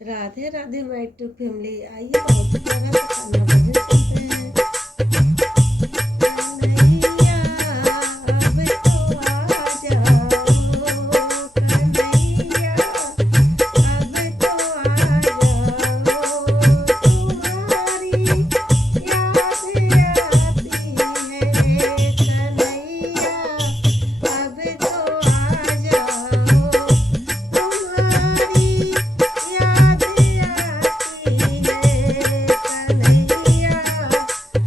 Radhe Radhe my YouTube family. आइए बहुत ही प्यारा सा गाना भजन सुनते हैं। कन्हैया अब तो आ जाओ, कन्हैया अब तो आ जाओ, तुम्हारी याद आती है। कन्हैया अब तो आ जाओ, तुम्हारी याद आती है। कन्हैया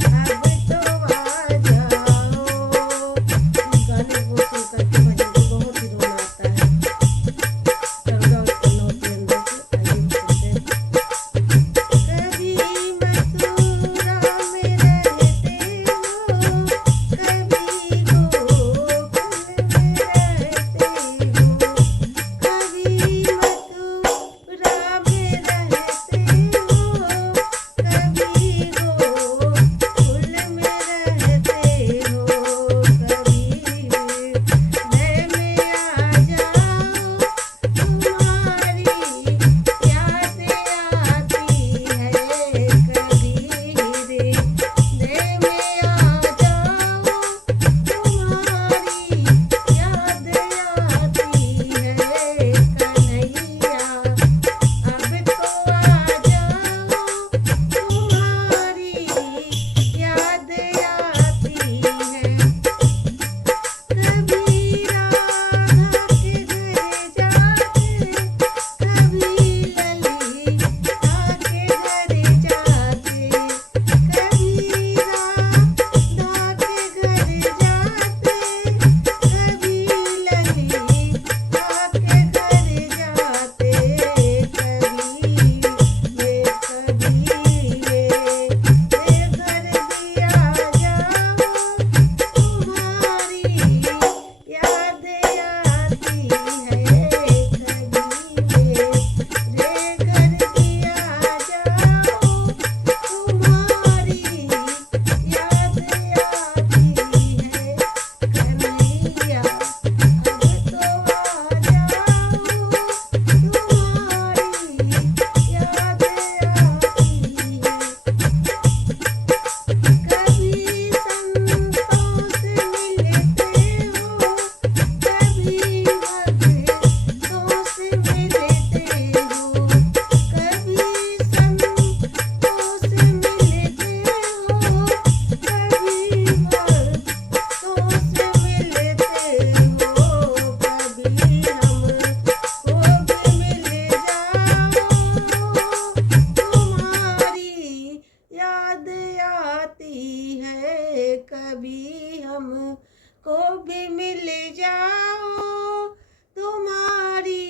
अब तो आ जाओ। गाने को सुन करके भजन को बहुत ही रोना आता है। करुणा उत्पन्न होती है अंदर से। आइए सुनते हैं। कभी मथुरा में रहते हो, कभी गोकुल में रहते हो। कभी मथुरा में रहते हो, कभी गोकुल में रहते हो। कभी हृदय में आ जाओ, तुम्हारी याद आती है। कभी हृदय में आ जाओ, तुम्हारी याद आती है। कन्हैया अब तो आ जाओ, तुम्हारी याद आती है। कभी राधा के घर जाते, कभी ललिता के घर जाते। कभी राधा के घर जाते, कभी ललिता के घर जाते। कभी वे घर भी आ जाओ, तुम्हारी याद आती है। कभी रे घर भी आ जाओ, तुम्हारी याद आती है। कन्हैया अब तो आ जाओ, तुम्हारी याद आती है। कभी संतों से मिलते हो, कभी भक्तों से मिलते हो। कभी संतों से मिलते हो, कभी भक्तों से मिलते हो। कभी हमको भी मिल जाओ, तुम्हारी याद आती है। कभी हमको भी मिल जाओ, तुम्हारी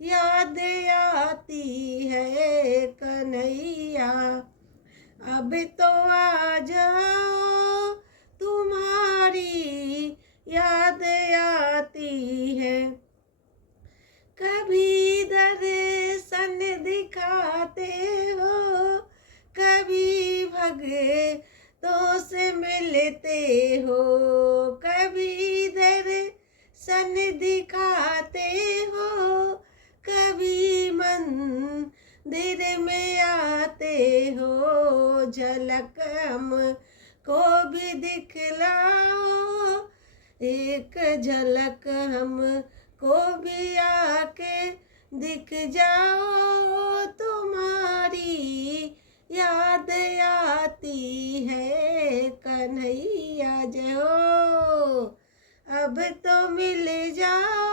याद आती है। कन्हैया अब तो आ जाओ, तुम्हारी याद आती है। कभी दर्शन दिखाते हो, कभी भक्तों से मिलते हो। कभी दर्शन दिखाते हो, कभी मंदिर में आते हो। झलक हमको भी दिखलाओ, एक झलक हमको भी आके दिख जाओ, तुम्हारी याद आती है। कन्हैया जय हो, अब तो मिल जाओ।